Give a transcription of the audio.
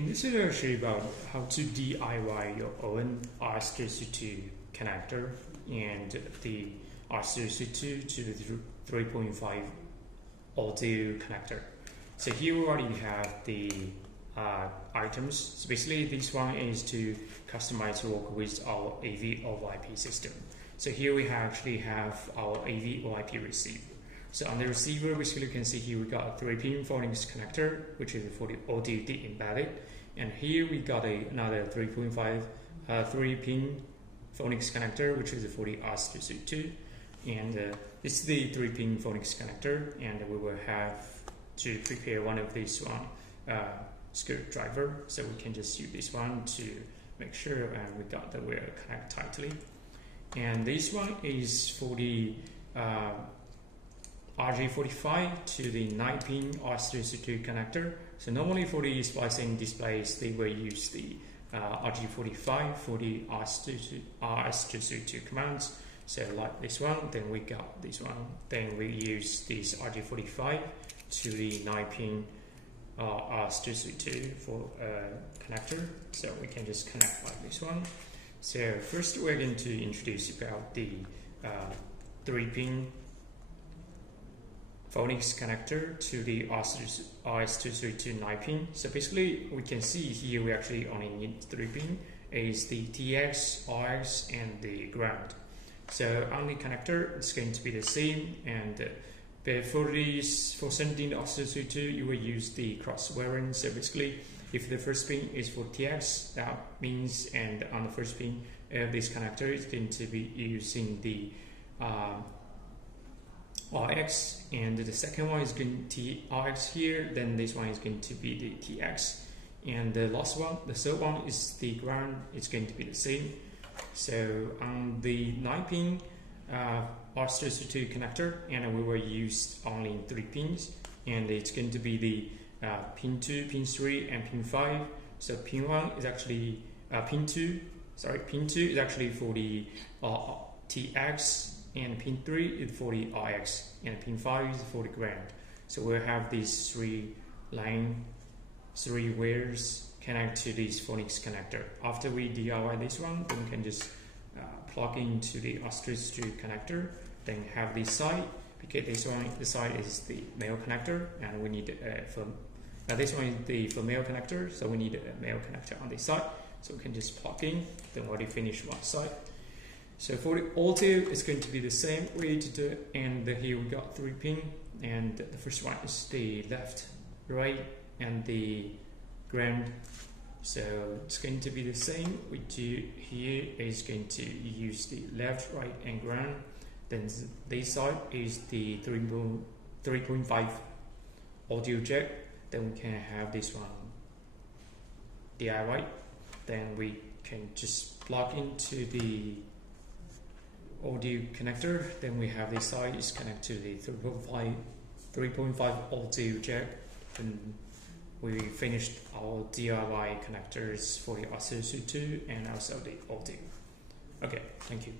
In this video, I'll show you about how to DIY your own RS232 connector and the RS232 to the 3.5 audio connector. So here we already have the items. So basically, this one is to customize to work with our AV over IP system. So here we actually have our AV over IP receiver. So on the receiver, basically you can see here we got a 3-pin phonics connector, which is for the audio embedded, and here we got another 3.5 3-pin phonics connector, which is for the RS232, and this is the 3-pin phonics connector, and we will have to prepare one of these screwdriver, so we can just use this one to make sure we got the wire connect tightly. And this one is for the RJ45 to the 9-pin RS232 connector. So normally for the splicing displays, they will use the RJ45 for the RS232 commands. So like this one, then we got this one. Then we use this RJ45 to the 9-pin RS232 for connector. So we can just connect like this one. So first we're going to introduce about the 3-pin phonics connector to the RS232 9-pin. So basically we can see here we actually only need 3-pin is the TX, RX and the ground. So on the connector it's going to be the same, and but for sending the RS232 you will use the cross wiring. So basically if the first pin is for TX, that means, and on the first pin this connector is going to be using the RX, and the second one is going to be RX here, then this one is going to be the TX, and the last one, the third one, is the ground. It's going to be the same. So on the 9-pin RS232 connector, and we will use only 3 pins, and it's going to be the pin 2, pin 3 and pin 5. So pin 1 is actually pin 2 is actually for the TX, and pin 3 is for the RX, and pin 5 is for the ground. So we'll have these 3 wires connect to this phonics connector. After we DIY this one, then we can just plug into the RS232 connector, then have this side, because this one, the side is the male connector, and we need this one is the female connector, so we need a male connector on this side. So we can just plug in, then already finish one side. So for the audio, it's going to be the same way to do it, and here we got 3 pin, and the first one is the left, right, and the ground. So it's going to be the same. We do here is going to use the left, right, and ground. Then this side is the 3.5 audio jack. Then we can have this one DIY. Then we can just plug into the audio connector. Then we have this side is connected to the 3.5 audio jack. And we finished our DIY connectors for the RS232 and also the audio. Okay, thank you.